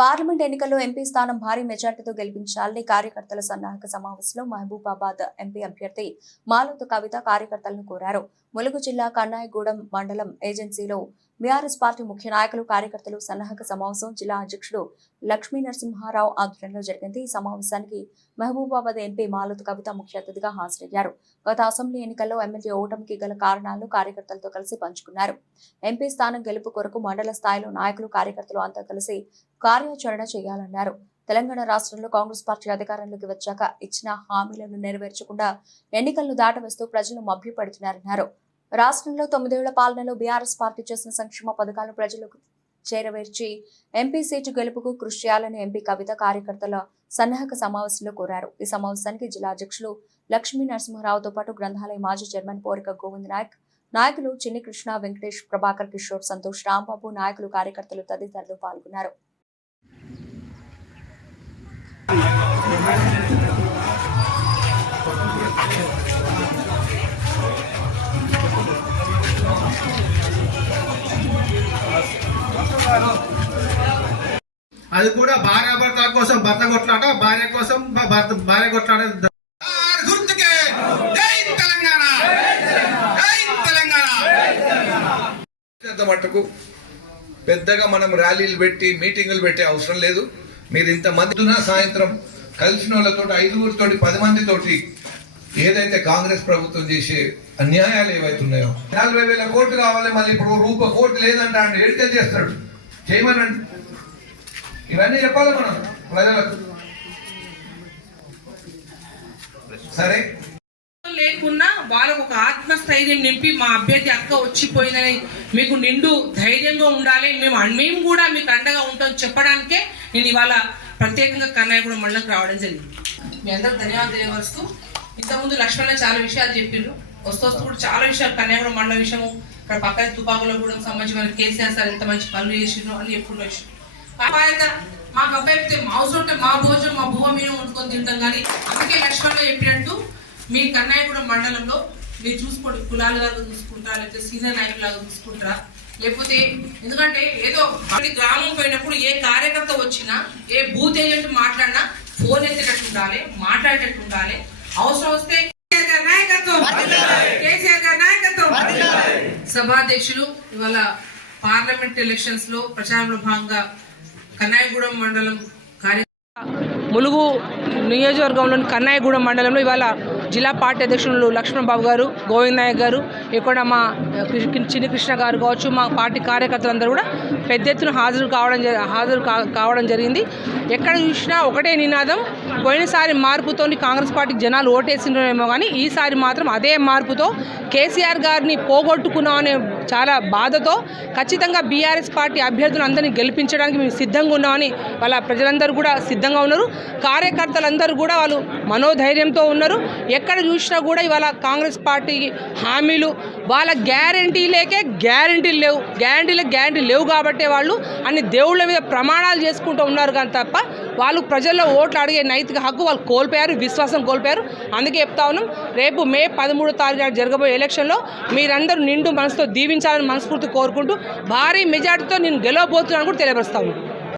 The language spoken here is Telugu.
పార్లమెంట్ ఎన్నికల్లో ఎంపీ స్థానం భారీ మెజార్టీతో గెలిపించాలని కార్యకర్తల సన్నాహక సమావేశంలో మహబూబాబాద్ ఎంపీ అభ్యర్థి మాలోతు కవిత కార్యకర్తలను కోరారు. ములుగు జిల్లా కన్నాయిగూడెం మండలం ఏజెన్సీలో బీఆర్ఎస్ పార్టీ ముఖ్య నాయకులు కార్యకర్తలు సన్నాహక సమావేశం జిల్లా అధ్యక్షుడు లక్ష్మీ నరసింహారావు ఆధ్వర్యంలో జరిగింది. ఈ సమావేశానికి మహబూబాబాద్ ఎంపీ మాలోతు కవిత ముఖ్య అతిథిగా హాజరయ్యారు. గత అసెంబ్లీ ఎన్నికల్లో ఎమ్మెల్యే ఓటమికి గల కారణాలను కార్యకర్తలతో కలిసి పంచుకున్నారు. ఎంపీ స్థానం గెలుపు కొరకు మండల స్థాయిలో నాయకులు కార్యకర్తలు అంతా కలిసి కార్యాచరణ చేయాలన్నారు. తెలంగాణ రాష్ట్రంలో కాంగ్రెస్ పార్టీ అధికారంలోకి వచ్చాక ఇచ్చిన హామీలను నెరవేర్చకుండా ఎన్నికలను దాటవేస్తూ ప్రజలను మభ్యపెడుతున్నారన్నారు. రాష్ట్రంలో 9 ఏళ్ల పాలనలో బీఆర్ఎస్ పార్టీ చేసిన సంక్షేమ పథకాలను ప్రజలకు చేరవేర్చి ఎంపీ సీటు గెలుపుకు కృషి చేయాలని ఎంపీ కవిత కార్యకర్తల సన్నాహక సమావేశంలో కోరారు. ఈ సమావేశానికి జిల్లా అధ్యక్షులు లక్ష్మీ నరసింహారావుతో పాటు గ్రంథాలయ మాజీ చైర్మన్ పోరిక గోవింద్ నాయక్, నాయకులు చిన్ని కృష్ణ, వెంకటేష్, ప్రభాకర్, కిషోర్, సంతోష్, రాంబాబు, నాయకులు, కార్యకర్తలు తదితరులు పాల్గొన్నారు. అది కూడా భార్యాభర్త కోసం భర్త కొట్లాట, భార్య కోసం భార్య కొట్లాట. మట్టుకు పెద్దగా మనం ర్యాలీలు పెట్టి మీటింగులు పెట్టే అవసరం లేదు. మీరు ఇంతమంది సాయంత్రం కలిసిన వాళ్ళతో 5 10 మందితోటి ఏదైతే కాంగ్రెస్ ప్రభుత్వం చేసే అన్యాయాలు ఏవైతున్నాయో 40,000 కోట్లు కావాలి, మళ్ళీ ఇప్పుడు ₹1 లేదంట అండి, ఏడితే చేస్తాడు చేయమనండి. ఇవన్నీ చెప్పాలి మనం ప్రజలకు. సరే లేకున్నా వాళ్ళకు ఒక ఆత్మస్థైర్యం నింపి మా అభ్యర్థి అక్క వచ్చిపోయిందని మీకు నిండు ధైర్యంగా ఉండాలి, మేము కూడా మీకు అండగా ఉంటాం చెప్పడానికే నేను ఇవాళ ప్రత్యేకంగా కన్నాయిగూడెం మండలంకి రావడం జరిగింది. మీ అందరూ ధన్యవాదాలు తెలియవరుస్తూ, ఇంతకుముందు లక్ష్మణ చాలా విషయాలు చెప్పిండ్రు, వస్తూ కూడా చాలా విషయాలు కన్నాయిగూడెం మండలం విషయము, ఇక్కడ పక్కన తుపాకులగూడెం సంబంధించి మన కేసీఆర్ సార్ ఎంత మంచి పనులు చేసిండ్రు అని ఎప్పుడు వచ్చిండ్రు. మాకు అబ్బాయితే మా అవసరం ఉంటే మా భోజనం మా భూమ మీద వండుకొని తింటాం. కానీ అందుకే లక్ష్మణ చెప్పినట్టు మీ కన్నాయిగూడెం మండలంలో మీరు చూసుకోండి, కులాలుగా చూసుకుంటారా, లేకపోతే సీనియర్ నాయకులాగా చూసుకుంటారా, లేకపోతే ఎందుకంటే ఏదో గ్రామం పోయినప్పుడు ఏ కార్యకర్త వచ్చినా ఏ బూత్ ఏజెంట్ మాట్లాడినా ఫోన్ ఎత్తేటట్టు ఉండాలి, మాట్లాడేటట్టు ఉండాలి. అవసరం వస్తే కేసీఆర్ గారి నాయకత్వం. సభాధ్యక్షులు ఇవాళ పార్లమెంట్ ఎలక్షన్స్ లో ప్రచారంలో భాగంగా కన్నాయిగూడెం మండలం ములుగు నియోజకవర్గంలోని కన్నాయిగూడెం మండలంలో ఇవాళ జిల్లా పార్టీ అధ్యక్షులు లక్ష్మణ్ బాబు గారు, గోవింద్ నాయక్ గారు, ఇక్కడ మా చిన్ని కృష్ణ గారు కావచ్చు, మా పార్టీ కార్యకర్తలందరూ కూడా పెద్ద ఎత్తున హాజరు కావడం జరిగింది. ఎక్కడ చూసినా ఒకటే నినాదం, పోయినసారి మార్పుతో కాంగ్రెస్ పార్టీకి జనాలు ఓటేసినారేమో కానీ ఈసారి మాత్రం అదే మార్పుతో కేసీఆర్ గారిని పోగొట్టుకున్నామనే చాలా బాధతో ఖచ్చితంగా బీఆర్ఎస్ పార్టీ అభ్యర్థులను అందరినీ గెలిపించడానికి మేము సిద్ధంగా ఉన్నామని వాళ్ళ ప్రజలందరూ కూడా సిద్ధంగా ఉన్నారు. కార్యకర్తలందరూ కూడా వాళ్ళు మనోధైర్యంతో ఉన్నారు. ఎక్కడ చూసినా కూడా ఇవాళ కాంగ్రెస్ పార్టీ హామీలు వాళ్ళ గ్యారంటీలకే గ్యారంటీ లేవు కాబట్టి వాళ్ళు అన్ని దేవుళ్ళ మీద ప్రమాణాలు చేసుకుంటూ ఉన్నారు. కానీ తప్ప వాళ్ళు ప్రజల్లో ఓట్లు అడిగే నైతిక హక్కు వాళ్ళు కోల్పోయారు, విశ్వాసం కోల్పోయారు. అందుకే చెప్తా ఉన్నాం, రేపు మే 13వ తారీఖున జరగబోయే ఎలక్షన్లో మీరందరూ నిండు మనసుతో దీవించాలని మనస్ఫూర్తి కోరుకుంటూ భారీ మెజార్టీతో నేను గెలవబోతున్నాను కూడా తెలియపరుస్తా ఉన్నాను.